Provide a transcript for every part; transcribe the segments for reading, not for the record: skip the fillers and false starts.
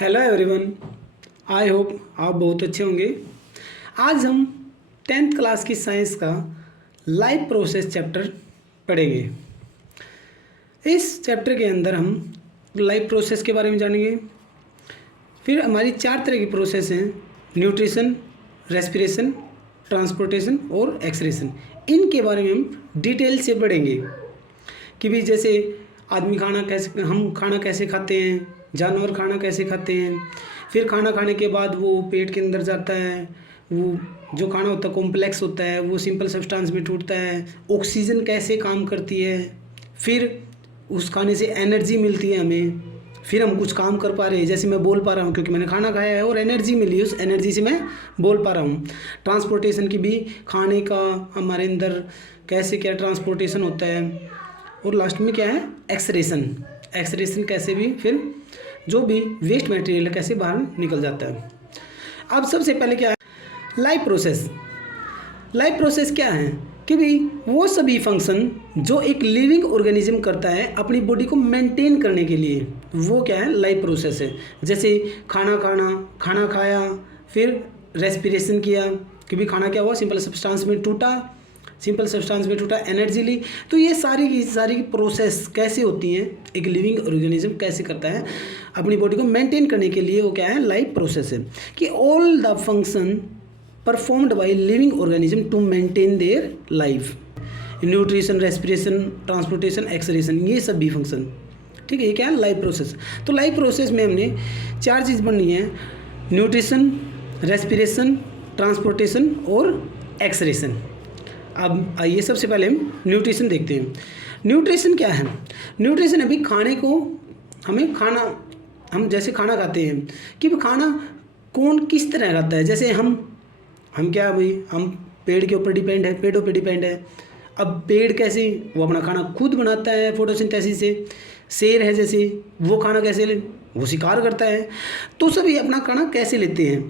Hello everyone, I hope आप बहुत अच्छे होंगे। आज हम 10th क्लास की साइंस का लाइफ प्रोसेस चैप्टर पढ़ेंगे। इस चैप्टर के अंदर हम लाइफ प्रोसेस के बारे में जानेंगे। फिर हमारी 4 तरह की प्रोसेस हैं: न्यूट्रिशन, रेस्पिरेशन, ट्रांसपोर्टेशन और एक्सक्रीशन। इनके बारे में हम डिटेल से पढ़ेंगे कि भी जैसे आदमी हम खाना कैसे खाते हैं, जानवर खाना कैसे खाते हैं, फिर खाना खाने के बाद वो पेट के अंदर जाता है, वो जो खाना होता है कॉम्प्लेक्स होता है, वो सिंपल सब्सटेंस में टूटता है, ऑक्सीजन कैसे काम करती है, फिर उस खाने से एनर्जी मिलती है हमें, फिर हम कुछ काम कर पा रहे हैं, जैसे मैं बोल पा रहा हूँ क्योंकि मैंने खाना खाया है और एनर्जी मिली, उस एनर्जी से मैं बोल पा रहा हूँ। ट्रांसपोर्टेशन की भी खाने का हमारे अंदर कैसे क्या ट्रांसपोर्टेशन होता है, और लास्ट में क्या है एक्सक्रीशन। एक्सक्रीशन कैसे भी फिर जो भी वेस्ट मटेरियल है कैसे बाहर निकल जाता है। अब सबसे पहले क्या है लाइफ प्रोसेस। लाइफ प्रोसेस क्या है कि भाई वो सभी फंक्शन जो एक लिविंग ऑर्गेनिज्म करता है अपनी बॉडी को मेंटेन करने के लिए, वो क्या है लाइफ प्रोसेस है। जैसे खाना खाया, फिर रेस्पिरेशन किया कि भी खाना क्या हुआ सिंपल सब्सटेंस में टूटा, एनर्जी ली। तो ये सारी की सारी प्रोसेस कैसे होती हैं, एक लिविंग ऑर्गेनिज्म कैसे करता है अपनी बॉडी को मेंटेन करने के लिए, वो क्या है लाइफ प्रोसेस है। कि all the function performed by living organism to maintain their life, nutrition, respiration, transportation, excretion, ये सब भी फंक्शन, ठीक है। ये क्या है लाइफ प्रोसेस। तो लाइफ प्रोसेस में हमने 4 चीज़ पढ़नी है: न्यूट्रिशन, रेस्पिरेशन, ट्रांसपोर्टेशन और एक्सक्रीशन। अब आइए सबसे पहले हम न्यूट्रिशन देखते हैं। न्यूट्रिशन क्या है? न्यूट्रिशन अभी खाने को हम जैसे खाना खाते हैं कि खाना कौन किस तरह खाता है। जैसे हम क्या भाई, हम पेड़ के ऊपर डिपेंड है, पेड़ों पे डिपेंड है। अब पेड़ कैसे वो अपना खाना खुद बनाता है फोटोसिंथेसिस से। शेर है जैसे, वो खाना कैसे वो शिकार करता है। तो सभी अपना खाना कैसे लेते हैं।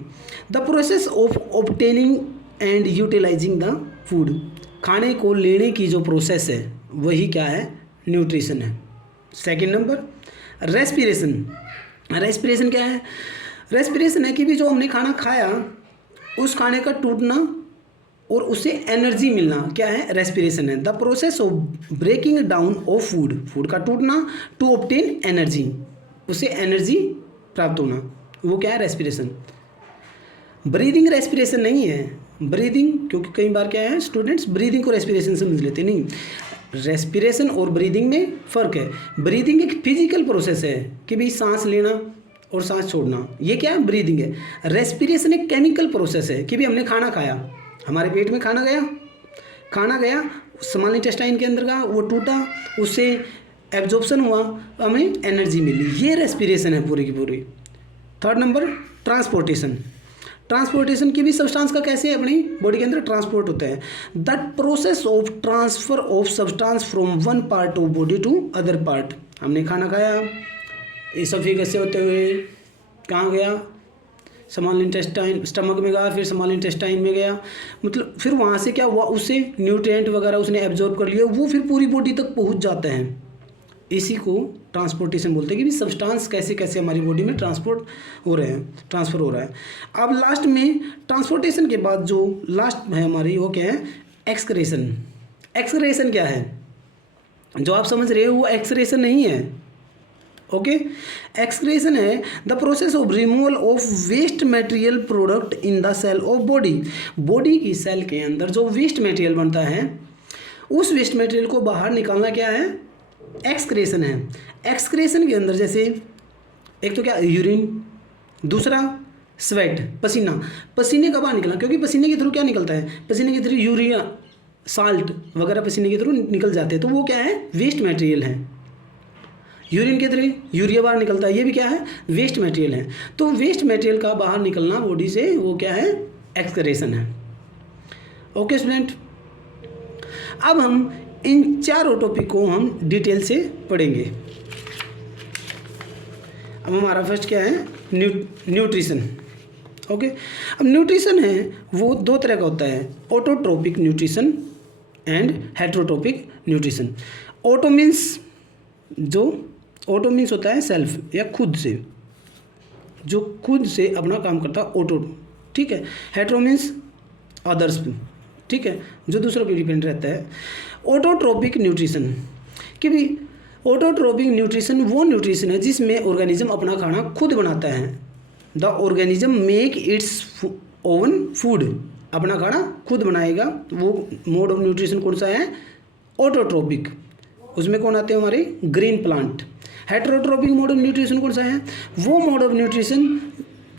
The process of obtaining and utilising the food, खाने को लेने की जो प्रोसेस है वही क्या है न्यूट्रिशन है। Second number respiration. रेस्पिरेशन क्या है? रेस्पिरेशन है कि भी जो हमने खाना खाया उस खाने का टूटना और उससे एनर्जी मिलना, क्या है रेस्पिरेशन है। The process of breaking down of food का टूटना टू ऑब्टेन एनर्जी, उससे एनर्जी प्राप्त होना, वो क्या है रेस्पिरेशन। ब्रीदिंग रेस्पिरेशन नहीं है। ब्रीदिंग, क्योंकि कई बार क्या है स्टूडेंट्स ब्रीदिंग को रेस्पिरेशन समझ लेते नहीं। रेस्पिरेशन और ब्रीदिंग में फ़र्क है। ब्रीदिंग एक फिजिकल प्रोसेस है कि भाई सांस लेना और सांस छोड़ना, ये क्या है ब्रीदिंग है। रेस्पिरेशन एक केमिकल प्रोसेस है कि भाई हमने खाना खाया, हमारे पेट में खाना गया स्मॉल इंटेस्टाइन के अंदर का, वो टूटा, उससे एब्जॉर्प्शन हुआ, हमें एनर्जी मिली, ये रेस्पिरेशन है पूरी की पूरी। Third number transportation. ट्रांसपोर्टेशन की भी सब्सटेंस का कैसे अपनी बॉडी के अंदर ट्रांसपोर्ट होता है। That process of transfer of substance from one part of body to other part. हमने खाना खाया, इसोफेगस से होते हुए कहाँ गया, स्मॉल इंटेस्टाइन, स्टमक में गया, फिर स्मॉल इंटेस्टाइन में गया, मतलब फिर वहाँ से क्या हुआ, उससे न्यूट्रिएंट वगैरह उसने एब्जॉर्ब कर लिया, वो फिर पूरी बॉडी तक पहुँच जाते हैं। इसी को ट्रांसपोर्टेशन बोलते हैं कि भी सब्सटेंस कैसे कैसे हमारी बॉडी में ट्रांसफर हो रहा है। अब लास्ट में ट्रांसपोर्टेशन के बाद जो लास्ट है हमारी, वो क्या है एक्सक्रीशन। एक्सक्रीशन क्या है जो आप समझ रहे हो, वो एक्सक्रीशन नहीं है, ओके। एक्सक्रीशन है the process of removal of waste material product in the cell of body की सेल के अंदर जो वेस्ट मटेरियल बनता है, उस वेस्ट मटेरियल को बाहर निकालना क्या है एक्सक्रीशन है। एक्सक्रीशन के अंदर जैसे एक तो क्या यूरिन, दूसरा स्वेट, पसीने का बाहर निकलना, क्योंकि पसीने के थ्रू क्या निकलता है, पसीने के थ्रू यूरिया, साल्ट वगैरह पसीने के थ्रू निकल जाते हैं, तो वो क्या है वेस्ट मटेरियल है। यूरिन के थ्रू यूरिया बाहर निकलता है, ये भी क्या है वेस्ट मटेरियल है। तो वेस्ट मटेरियल का बाहर निकलना बॉडी से, वो क्या है एक्सक्रीशन है, ओके स्टूडेंट। अब हम इन 4 टॉपिक को हम डिटेल से पढ़ेंगे। अब हमारा फर्स्ट क्या है न्यूट्रिशन, ओके। अब न्यूट्रिशन है वो 2 तरह का होता है, autotrophic nutrition and heterotrophic nutrition. Auto means होता है सेल्फ या खुद से, जो खुद से अपना काम करता है, ऑटो, ठीक है। हेटेरो मीन्स अदर्स, ठीक है, जो दूसरों पर डिपेंड रहता है। ऑटोट्रोपिक न्यूट्रिशन, कि भी ऑटोट्रोपिक न्यूट्रिशन वो न्यूट्रिशन है जिसमें ऑर्गेनिज्म अपना खाना खुद बनाता है। The organism make it's oven food, अपना खाना खुद बनाएगा। वो मोड ऑफ न्यूट्रिशन कौन सा है? ऑटोट्रोपिक। उसमें कौन आते हैं? हमारे green plant. Heterotrophic mode of nutrition कौन सा है? वो मोड ऑफ न्यूट्रिशन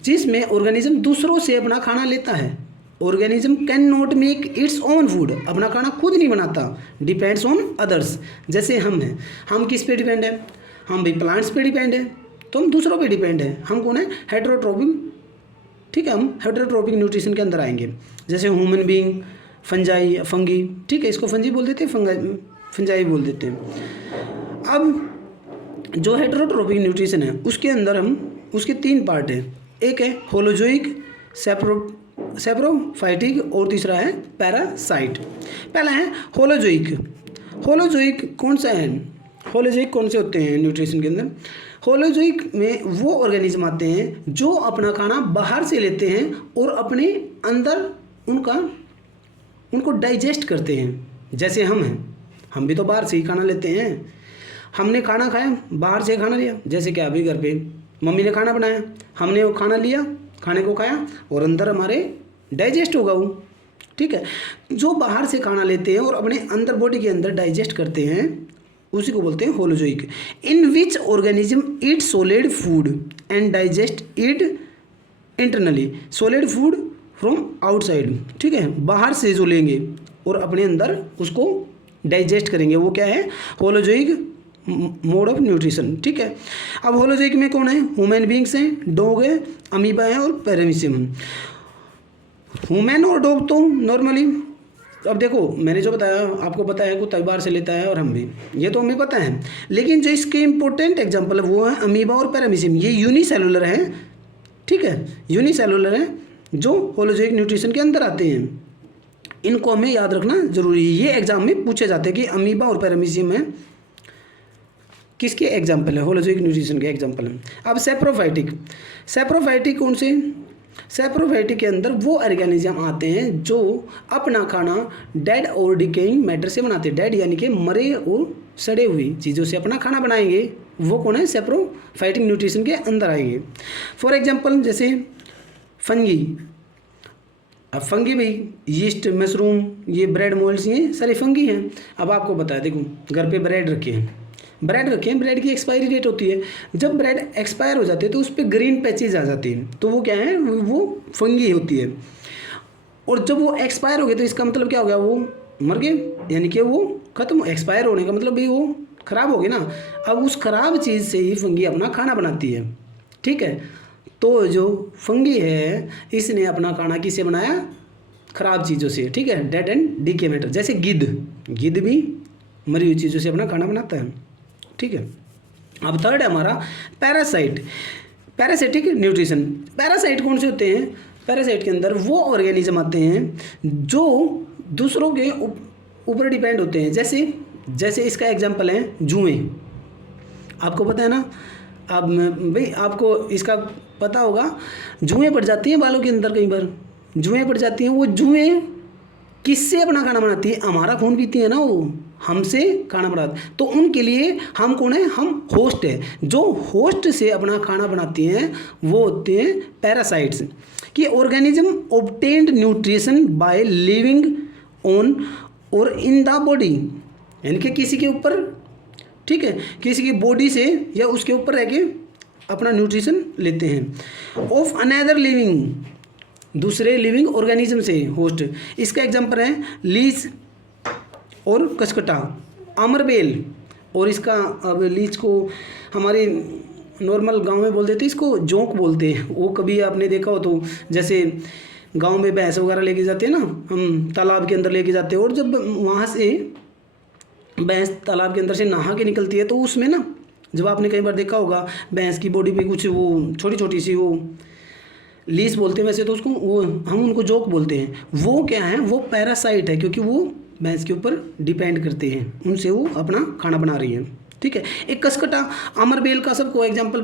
जिसमें ऑर्गेनिज्म दूसरों से अपना खाना लेता है। Organism can not make its own food, अपना खाना खुद नहीं बनाता, डिपेंड्स ऑन अदर्स। जैसे हम हैं, हम किस पे डिपेंड है? हम भी प्लांट्स पे डिपेंड है, तो हम दूसरों पे डिपेंड है। हम कौन है? हेटेरोट्रोपिक, ठीक है, हम हेटेरोट्रोपिक न्यूट्रिशन के अंदर आएंगे। जैसे ह्यूमन बीइंग, फंजाई, फंगी, ठीक है, इसको फंजी बोल देते हैं, फंजाई बोल देते हैं। अब जो हेटेरोट्रोपिक न्यूट्रिशन है उसके अंदर हम, उसके 3 पार्ट है। एक है होलोजोइक, सेप्रोफाइटिक और तीसरा है पैरासाइट। पहला है होलोजोइक। होलोजोइक कौन सा है? होलोजोइक कौन से होते हैं न्यूट्रिशन के अंदर? होलोजोइक में वो ऑर्गेनिज्म आते हैं जो अपना खाना बाहर से लेते हैं और अपने अंदर उनको डाइजेस्ट करते हैं। जैसे हम हैं, हम भी तो बाहर से ही खाना लेते हैं। हमने खाना खाया, बाहर से खाना लिया। जैसे कि अभी घर पे मम्मी ने खाना बनाया, हमने वो खाना लिया, खाने को खाया और अंदर हमारे डाइजेस्ट होगा वो, ठीक है। जो बाहर से खाना लेते हैं और अपने अंदर बॉडी के अंदर डाइजेस्ट करते हैं उसी को बोलते हैं holozoic. In which organism eat solid food and digest it internally. Solid food from outside, ठीक है, बाहर से जो लेंगे और अपने अंदर उसको डाइजेस्ट करेंगे, वो क्या है? होलोजोइक मोड ऑफ न्यूट्रिशन, ठीक है। अब होलोजोइक में कौन है? ह्यूमन बींग्स हैं, डॉग है, अमीबा है और पैरामीशियम। ह्यूमन और डॉग तो नॉर्मली, अब देखो मैंने जो बताया आपको पता है, कुत्ता बाहर से लेता है और हम भी, ये तो हमें पता है। लेकिन जो इसके इंपॉर्टेंट एग्जांपल है वो है अमीबा और पैरामीशियम। ये यूनिसेलुलर है, ठीक है, यूनिसेलुलर है, जो होलोजोइक न्यूट्रिशन के अंदर आते हैं। इनको हमें याद रखना जरूरी है। ये एग्जाम में पूछे जाते हैं कि अमीबा और पैरामीशियम है किसके एग्जाम्पल है? होलोजोइक न्यूट्रिशन के एग्जाम्पल है। अब सेप्रोफाइटिक, सेप्रोफाइटिक कौन से? सेप्रोफाइटिक के अंदर वो ऑर्गेनिज्म आते हैं जो अपना खाना डेड और डिकेइंग मैटर से बनाते हैं। डेड यानी कि मरे और सड़े हुई चीज़ों से अपना खाना बनाएंगे, वो कौन है? सेप्रोफाइटिक न्यूट्रिशन के अंदर आएंगे। फॉर एग्जाम्पल जैसे फंगी। अब फंगी भी यीस्ट, मशरूम, ये ब्रेड मोल्ड्स, ये सारे फंगी हैं। अब आपको पता है, देखो घर पे ब्रेड रखे हैं, ब्रेड की एक्सपायरी डेट होती है। जब ब्रेड एक्सपायर हो जाती है तो उस पर ग्रीन पैचेज आ जाती हैं, तो वो क्या है? वो फंगी होती है। और जब वो एक्सपायर हो गए तो इसका मतलब क्या हो गया? वो मर गए, यानी कि वो खत्म। एक्सपायर होने का मतलब भी वो खराब हो गए ना। अब उस खराब चीज़ से ही फंगी अपना खाना बनाती है, ठीक है। तो जो फंगी है इसने अपना खाना किससे बनाया? खराब चीज़ों से, ठीक है, डेड एंड डीके मैटर। जैसे गिद्ध भी मरी हुई चीज़ों से अपना खाना बनाता है, ठीक है। अब थर्ड है हमारा पैरासाइट, पैरासिटिक न्यूट्रिशन। पैरासाइट कौन से होते हैं? पैरासाइट के अंदर वो ऑर्गेनिज्म आते हैं जो दूसरों के ऊपर डिपेंड होते हैं। जैसे इसका एग्जांपल है जुएं। आपको पता है ना, अब भाई आपको इसका पता होगा, जुएं पड़ जाती हैं बालों के अंदर, कई बार जुएं पड़ जाती हैं। वो जुएं किससे अपना खाना बनाती है? हमारा खून पीती है ना, वो हमसे खाना बनाती है। तो उनके लिए हम कौन है? हम होस्ट है। जो होस्ट से अपना खाना बनाती हैं वो होते हैं पैरासाइट्स। कि organism obtained nutrition by living on और इन द बॉडी, यानी कि किसी के ऊपर, ठीक है, किसी की बॉडी से या उसके ऊपर रह के अपना न्यूट्रिशन लेते हैं। ऑफ अनदर लिविंग, दूसरे लिविंग ऑर्गेनिज्म से होस्ट। इसका एग्जांपल है लीच और कसकटा, अमरबेल। और इसका, अब लीच को हमारे नॉर्मल गांव में बोल देते हैं, इसको जोंक बोलते हैं। वो कभी आपने देखा हो तो, जैसे गांव में भैंस वगैरह लेके जाते हैं ना, हम तालाब के अंदर लेके जाते हैं, और जब वहाँ से भैंस तालाब के अंदर से नहा के निकलती है तो उसमें ना, जब आपने कई बार देखा होगा भैंस की बॉडी पे कुछ वो छोटी छोटी सी वो लीस बोलते हैं वैसे तो उसको, वो हम उनको जोक बोलते हैं। वो क्या है? वो पैरासाइट है, क्योंकि वो भैंस के ऊपर डिपेंड करते हैं, उनसे वो अपना खाना बना रही है, ठीक है। एक कसकटा, अमरबेल का सबको एग्जाम्पल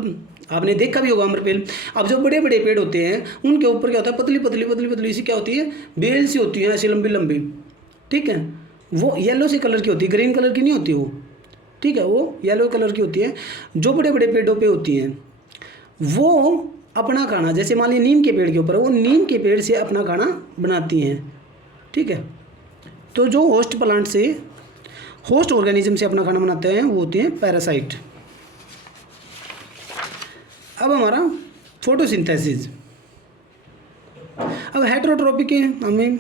आपने देखा भी होगा अमरपेल। अब जो बड़े बड़े पेड़ होते हैं उनके ऊपर क्या होता है, पतली पतली पतली पतली सी क्या होती है, बेल सी होती है, ऐसी लंबी लंबी, ठीक है। वो येलो से कलर की होती है, ग्रीन कलर की नहीं होती वो, ठीक है, वो येलो कलर की होती है। जो बड़े बड़े पेड़ों पे होती हैं वो अपना खाना, जैसे मान लीजिए नीम के पेड़ के ऊपर, वो नीम के पेड़ से अपना खाना बनाती हैं, ठीक है। तो जो होस्ट प्लांट से, होस्ट ऑर्गेनिज्म से अपना खाना बनाते हैं वो होते हैं पैरासाइट। अब हमारा फोटोसिंथेसिस। अब हेटेरोट्रोपिक के हमें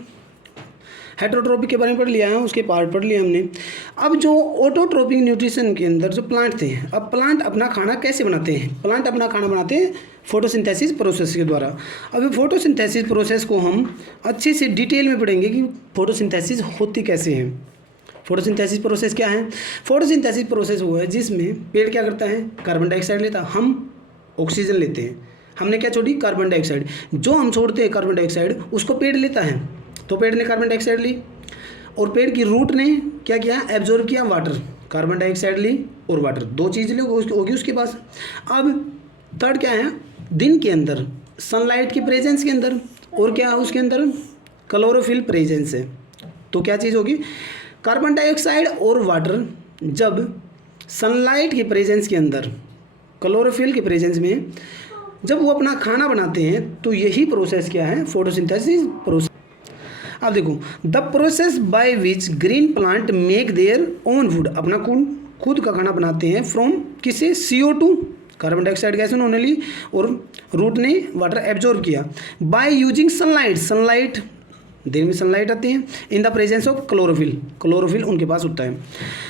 हेटेरोट्रोपिक के बारे में पढ़ लिया है, उसके पार्ट पढ़ लिया हमने। अब जो ऑटोट्रोपिक न्यूट्रिशन के अंदर जो प्लांट थे, अब प्लांट अपना खाना कैसे बनाते हैं, प्लांट अपना खाना बनाते हैं फोटोसिंथेसिस प्रोसेस के द्वारा। अब फोटोसिंथेसिस प्रोसेस को हम अच्छे से डिटेल में पढ़ेंगे कि फोटोसिंथेसिस होती कैसे है। फोटोसिंथेसिस प्रोसेस क्या है? फोटोसिंथेसिस प्रोसेस वो है जिसमें पेड़ क्या करता है, कार्बन डाइऑक्साइड लेता है, हम ऑक्सीजन लेते हैं। हमने क्या छोड़ी, कार्बन डाइऑक्साइड। जो हम छोड़ते हैं कार्बन डाइऑक्साइड उसको पेड़ लेता है, तो पेड़ ने कार्बन डाइऑक्साइड ली, और पेड़ की रूट ने क्या किया, एब्जॉर्ब किया वाटर, कार्बन डाइऑक्साइड ली और वाटर, दो चीज़ ली होगी उसके पास। अब थर्ड क्या है, दिन के अंदर सनलाइट की प्रेजेंस के अंदर, और क्या उसके अंदर क्लोरोफिल प्रेजेंस है, तो क्या चीज़ होगी, कार्बन डाइऑक्साइड और वाटर जब सनलाइट की प्रेजेंस के अंदर, क्लोरोफिल के प्रेजेंस में जब वो अपना खाना बनाते हैं, तो यही प्रोसेस क्या है, फोटोसिंथेसिस प्रोसेस। अब देखो, the process by which green plant make their own food, अपना खुद का खाना बनाते हैं फ्रॉम किसे, CO2, कार्बन डाइऑक्साइड गैस उन्होंने ली और रूट ने वाटर एब्जॉर्ब किया, बाय यूजिंग सनलाइट, सनलाइट दिन में सनलाइट आती है, in the presence of chlorophyll, chlorophyll उनके पास होता है।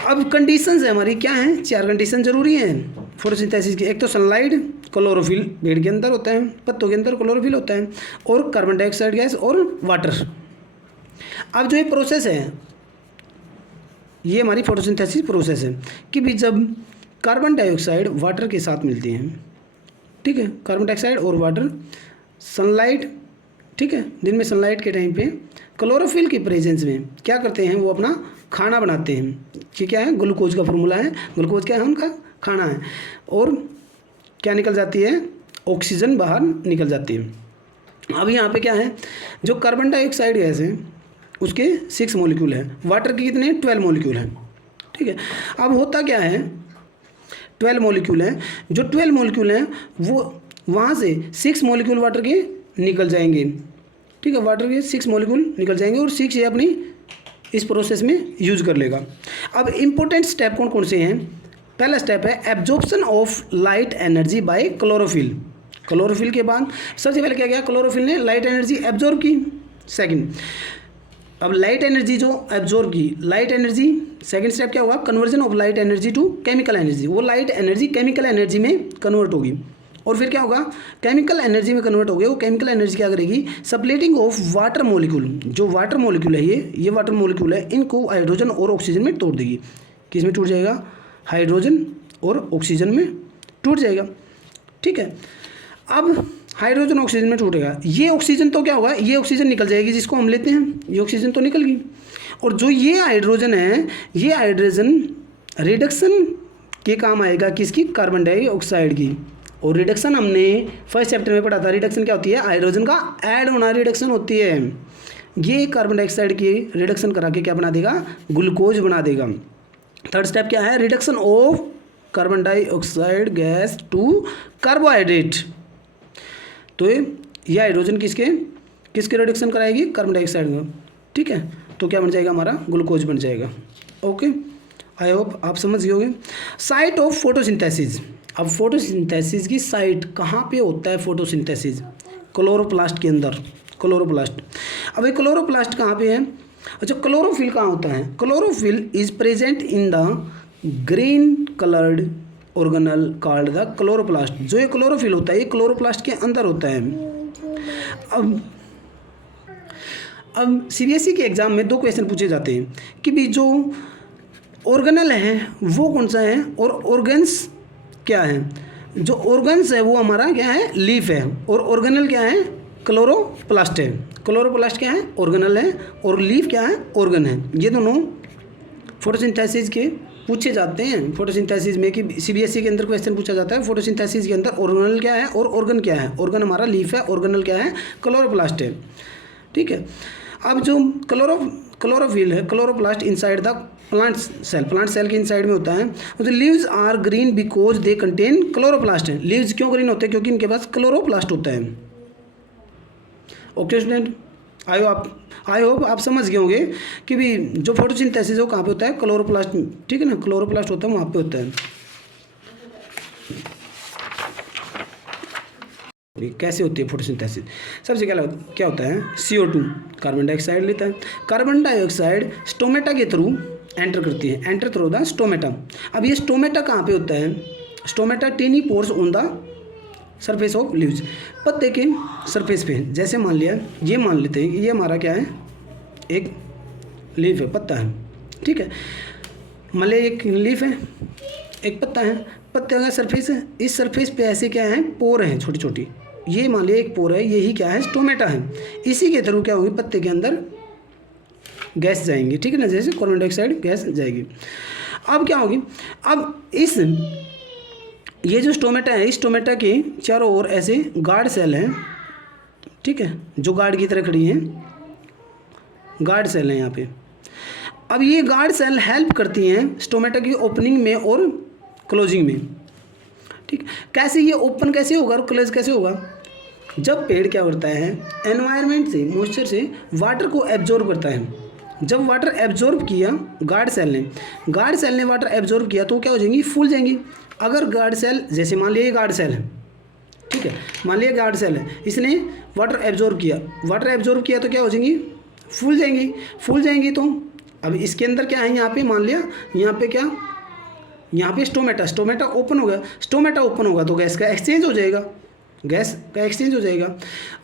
अब कंडीशंस है हमारी क्या है, 4 कंडीशन जरूरी हैं फोटोसिंथेसिस की। एक तो सनलाइट, क्लोरोफिल पेड़ के अंदर होता है, पत्तों के अंदर क्लोरोफिल होता है, और कार्बन डाइऑक्साइड गैस और वाटर। अब जो ये प्रोसेस है, ये हमारी फोटोसिंथेसिस प्रोसेस है कि भी जब कार्बन डाइऑक्साइड वाटर के साथ मिलती हैं, ठीक है, कार्बन डाइऑक्साइड और वाटर, सनलाइट, ठीक है, दिन में सनलाइट के टाइम पे क्लोरोफिल की प्रेजेंस में क्या करते हैं, वो अपना खाना बनाते हैं, कि क्या है, ग्लूकोज का फॉर्मूला है, ग्लूकोज क्या है, उनका खाना है, और क्या निकल जाती है, ऑक्सीजन बाहर निकल जाती है। अब यहाँ पे क्या है, जो कार्बन डाइऑक्साइड गैस है उसके 6 मॉलिक्यूल है, वाटर के कितने, 12 मॉलिक्यूल है, ठीक है। अब होता क्या है, 12 मॉलिक्यूल है, जो 12 मॉलिक्यूल हैं वो वहाँ से 6 मॉलिक्यूल वाटर के निकल जाएंगे, ठीक है, वाटर के 6 मॉलिक्यूल निकल जाएंगे, और 6 ये अपनी इस प्रोसेस में यूज कर लेगा। अब इम्पोर्टेंट स्टेप कौन कौन से हैं, पहला स्टेप है absorption of light energy by chlorophyll. Chlorophyll के बाद सबसे पहले क्या किया, क्लोरोफिल ने लाइट एनर्जी एब्जॉर्ब की। सेकंड, अब लाइट एनर्जी जो एब्जॉर्ब की, लाइट एनर्जी, सेकंड स्टेप क्या हुआ, conversion of light energy to chemical energy, वो लाइट एनर्जी केमिकल एनर्जी में कन्वर्ट होगी, और फिर क्या होगा, केमिकल एनर्जी में कन्वर्ट हो गया, वो केमिकल एनर्जी क्या करेगी, सप्लेटिंग ऑफ वाटर मॉलिक्यूल, जो वाटर मॉलिक्यूल है, ये वाटर मॉलिक्यूल है, इनको हाइड्रोजन और ऑक्सीजन में तोड़ देगी। किस में टूट जाएगा, हाइड्रोजन और ऑक्सीजन में टूट जाएगा, ठीक है। अब हाइड्रोजन ऑक्सीजन में टूटेगा, ये ऑक्सीजन तो क्या होगा, ये ऑक्सीजन निकल जाएगी जिसको हम लेते हैं, ये ऑक्सीजन तो निकल गई, और जो ये हाइड्रोजन है, ये हाइड्रोजन रिडक्शन के काम आएगा, किसकी, कार्बन डाइऑक्साइड की। और रिडक्शन हमने फर्स्ट चैप्टर में पढ़ा था, रिडक्शन क्या होती है, हाइड्रोजन का ऐड होना रिडक्शन होती है। ये कार्बन डाइऑक्साइड की रिडक्शन करा के क्या बना देगा, ग्लूकोज बना देगा। थर्ड स्टेप क्या है, reduction of carbon dioxide gas to carbohydrate, तो ये हाइड्रोजन किसके रिडक्शन कराएगी, कार्बन डाइऑक्साइड का, ठीक है, तो क्या बन जाएगा, हमारा ग्लूकोज बन जाएगा। ओके, आई होप आप समझ गए होंगे। साइट ऑफ फोटोसिंथेसिस, अब फोटोसिंथेसिस की साइट कहाँ पे होता है, फोटोसिंथेसिस क्लोरोप्लास्ट के अंदर, क्लोरोप्लास्ट। अब ये क्लोरोप्लास्ट कहाँ पे है, अच्छा, क्लोरोफिल कहाँ होता है, chlorophyll is present in the green coloured organelle called the chloroplast. जो ये क्लोरोफिल होता है, ये क्लोरोप्लास्ट के अंदर होता है। अब CBSE के एग्जाम में 2 क्वेश्चन पूछे जाते हैं कि भी जो ऑर्गेनल है वो कौन सा है, और ऑर्गन्स क्या है। जो ऑर्गन्स है वो हमारा क्या है, लीफ है, और ऑर्गेनल क्या है, क्लोरोप्लास्ट है। क्लोरोप्लास्ट क्या है, ऑर्गेनल है, और लीफ क्या है, ऑर्गन है। ये दोनों फोटोसिंथेसिस के पूछे जाते हैं फोटोसिंथेसिस में कि सीबीएसई के अंदर क्वेश्चन पूछा जाता है फोटोसिंथेसिस के अंदर ऑर्गेनल क्या है और ऑर्गन क्या है। ऑर्गन हमारा लीफ है, ऑर्गेनल क्या है, क्लोरोप्लास्ट है। ठीक है, अब जो क्लोरोफिल है, chloroplast inside the plant cell के इनसाइड में होता है। तो leaves are green because they contain chloroplast है। लीव्स क्यों ग्रीन होते हैं? क्योंकि इनके पास क्लोरोप्लास्ट होता है। ओके स्टूडेंट, आई होप आप समझ गए होंगे कि भी जो फोटोसिंथेसिस है वो कहाँ पे होता है, क्लोरोप्लास्ट, ठीक है ना, क्लोरोप्लास्ट होता है वहाँ पे होता है। कैसे होती है फोटोसिंथेसिस? सबसे क्या होता है, CO2 कार्बन डाइऑक्साइड लेता है। कार्बन डाइऑक्साइड स्टोमेटा के थ्रू एंटर करती है, एंटर थ्रू द स्टोमेटा। अब ये स्टोमेटा कहाँ पे होता है? Stomata tiny pores on the surface of leaves, पत्ते के सरफेस पे। जैसे मान लिया, ये मान लेते हैं कि ये हमारा क्या है, एक लीफ है, पत्ता है, ठीक है। मान लिया एक लीफ है, एक पत्ता है, पत्ते का सरफेस है, इस सरफेस पे ऐसे क्या है, पोर हैं छोटी छोटी। ये मान लिया एक पोर है, यही क्या है, स्टोमेटा है। इसी के थ्रू क्या होगी, पत्ते के अंदर गैस जाएंगी, ठीक है ना, जैसे कार्बन डाइऑक्साइड गैस जाएगी। अब क्या होगी, अब ये जो स्टोमेटा है, इस स्टोमेटा के चारों ओर ऐसे गार्ड सेल हैं, ठीक है, जो गार्ड की तरह खड़ी हैं, गार्ड सेल हैं यहाँ पे। अब ये गार्ड सेल हेल्प करती हैं स्टोमेटा की ओपनिंग में और क्लोजिंग में, ठीक। कैसे ये ओपन कैसे होगा और क्लोज कैसे होगा? जब पेड़ क्या करता है, एनवायरनमेंट से, मॉइस्चर से वाटर को एब्जॉर्ब करता है। जब वाटर एब्जॉर्ब किया गार्ड सेल ने वाटर एब्जॉर्ब किया तो क्या हो जाएंगी, फूल जाएंगी। अगर गार्ड सेल, जैसे मान लिया गार्ड सेल है, ठीक है, मान लिया गार्ड सेल है, इसने वाटर एब्जॉर्ब किया तो क्या हो जाएंगी, फूल जाएंगी। तो अब इसके अंदर क्या है, यहाँ पे मान लिया, यहाँ पे स्टोमेटा ओपन होगा तो गैस का एक्सचेंज हो जाएगा।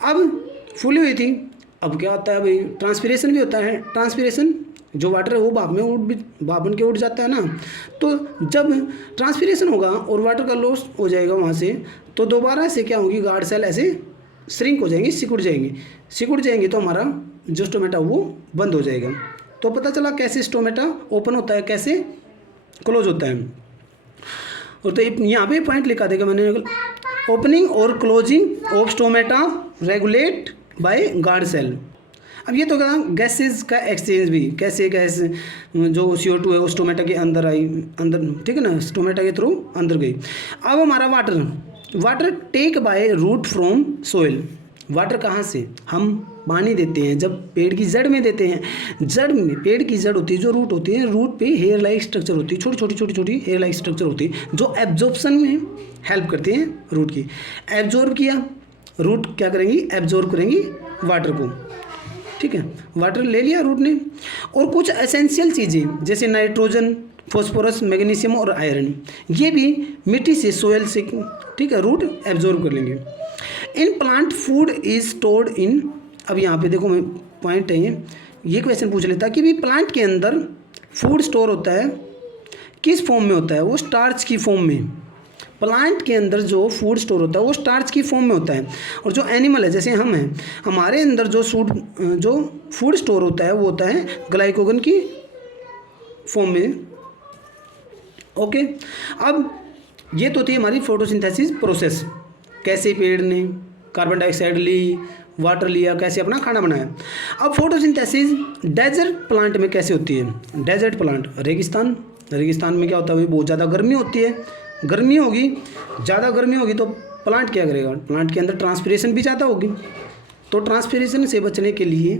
अब फूली हुई थी, अब क्या होता है भाई, ट्रांसपिरेशन भी होता है। ट्रांसपिरेशन, जो वाटर है वो भाप बन के उड़ जाता है ना। तो जब ट्रांसपिरेशन होगा और वाटर का लॉस हो जाएगा वहाँ से, तो दोबारा से क्या होगी, गार्ड सेल ऐसे श्रिंक हो जाएंगी, सिकुड़ जाएंगी तो हमारा जो स्टोमेटा वो बंद हो जाएगा। तो पता चला कैसे स्टोमेटा ओपन होता है, कैसे क्लोज होता है। और तो यहाँ पे पॉइंट लिखा देगा मैंने, ओपनिंग और closing of stomata regulate by guard cell. अब ये तो क्या, गैसेज का एक्सचेंज भी, कैसे गैस जो CO2 है वो स्टोमेटा के अंदर आई, ठीक है ना, स्टोमेटा के थ्रू अंदर गई। अब हमारा water take by root from soil. Water कहाँ से, हम पानी देते हैं जब पेड़ की जड़ में देते हैं। जड़ में, पेड़ की जड़ होती है, जो रूट होती है, रूट पे हेयर लाइक स्ट्रक्चर होती है, छोटी हेयर लाइक स्ट्रक्चर होती है, जो एब्जॉर्प्शन में हेल्प करती हैं रूट की। एब्जॉर्ब किया, रूट क्या करेंगी, एब्जॉर्ब करेंगी वाटर को, ठीक है, वाटर ले लिया रूट ने। और कुछ एसेंशियल चीज़ें जैसे नाइट्रोजन, फॉस्फोरस, मैग्नीशियम और आयरन, ये भी मिट्टी से, सोयल से, ठीक है, रूट एब्जॉर्ब कर लेंगे। In plant food is stored in, अब यहाँ पे देखो पॉइंट है ये क्वेश्चन पूछ लेता कि भी प्लांट के अंदर फूड स्टोर होता है, किस फॉर्म में होता है, वो स्टार्च की फॉर्म में। प्लांट के अंदर जो फूड स्टोर होता है वो स्टार्च की फॉर्म में होता है। और जो एनिमल है, जैसे हम हैं, हमारे अंदर जो फूड स्टोर होता है वो होता है ग्लाइकोजन की फॉर्म में। ओके, अब ये तो थी हमारी फोटोसिंथेसिस प्रोसेस, कैसे पेड़ ने कार्बन डाइऑक्साइड ली, वाटर लिया, कैसे अपना खाना बनाया। अब फोटोसिंथेसिस डेजर्ट प्लांट में कैसे होती है। डेजर्ट प्लांट, रेगिस्तान में क्या होता है, बहुत ज़्यादा गर्मी होती है, ज़्यादा गर्मी होगी तो प्लांट क्या करेगा, प्लांट के अंदर ट्रांसपिरेशन भी ज़्यादा होगी। तो ट्रांसपिरेशन से बचने के लिए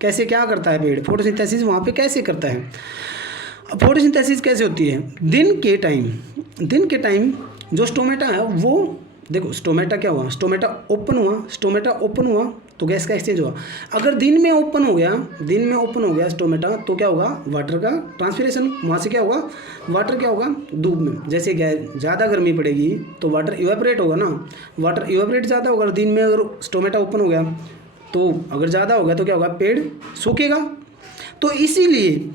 कैसे क्या करता है पेड़, फोटोसिंथेसिस वहाँ पे कैसे करता है। अब फोटोसिंथेसिस कैसे होती है, दिन के टाइम जो स्टोमेटा है वो, देखो स्टोमेटा क्या हुआ, स्टोमेटा ओपन हुआ तो गैस का एक्सचेंज हुआ। अगर दिन में ओपन हो गया स्टोमेटा तो क्या होगा, वाटर का ट्रांसपिरेशन, वहाँ से क्या होगा, वाटर क्या होगा, धूप में, जैसे ज़्यादा गर्मी पड़ेगी तो वाटर इवेपोरेट होगा ना, वाटर इवेपोरेट ज़्यादा होगा। दिन में अगर स्टोमेटा ओपन हो गया तो अगर ज़्यादा हो गया तो क्या होगा, पेड़ सूखेगा। तो इसीलिए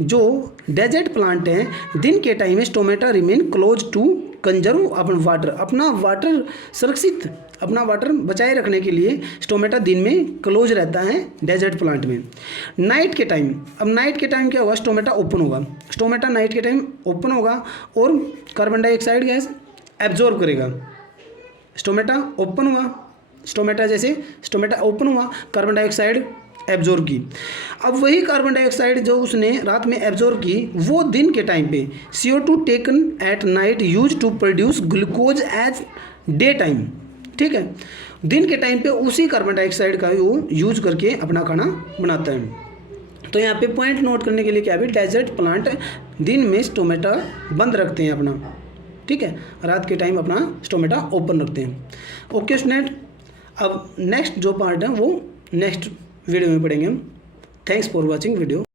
जो डेजर्ट प्लांट हैं दिन के टाइम में stomata remain close to conserve अपन वाटर, अपना वाटर सुरक्षित, अपना वाटर बचाए रखने के लिए स्टोमेटा दिन में क्लोज रहता है डेजर्ट प्लांट में। नाइट के टाइम, अब नाइट के टाइम क्या होगा, स्टोमेटा ओपन होगा, स्टोमेटा नाइट के टाइम ओपन होगा और कार्बन डाइऑक्साइड गैस एब्जॉर्ब करेगा। स्टोमेटा ओपन हुआ, स्टोमेटा जैसे स्टोमेटा ओपन हुआ, कार्बन डाइऑक्साइड एब्जॉर्ब की। अब वही कार्बन डाइऑक्साइड जो उसने रात में एब्जॉर्ब की वो दिन के टाइम पे CO2 taken at night use to produce glucose as day time, ठीक है। दिन के टाइम पे उसी कार्बन डाइऑक्साइड का वो यूज करके अपना खाना बनाता है। तो यहाँ पे पॉइंट नोट करने के लिए क्या है, डेजर्ट प्लांट दिन में स्टोमेटा बंद रखते हैं अपना, ठीक है, रात के टाइम अपना स्टोमेटा ओपन रखते हैं। ओके स्टूडेंट, अब नेक्स्ट जो पार्ट है वो नेक्स्ट वीडियो में पढ़ेंगे हम। Thanks for watching video.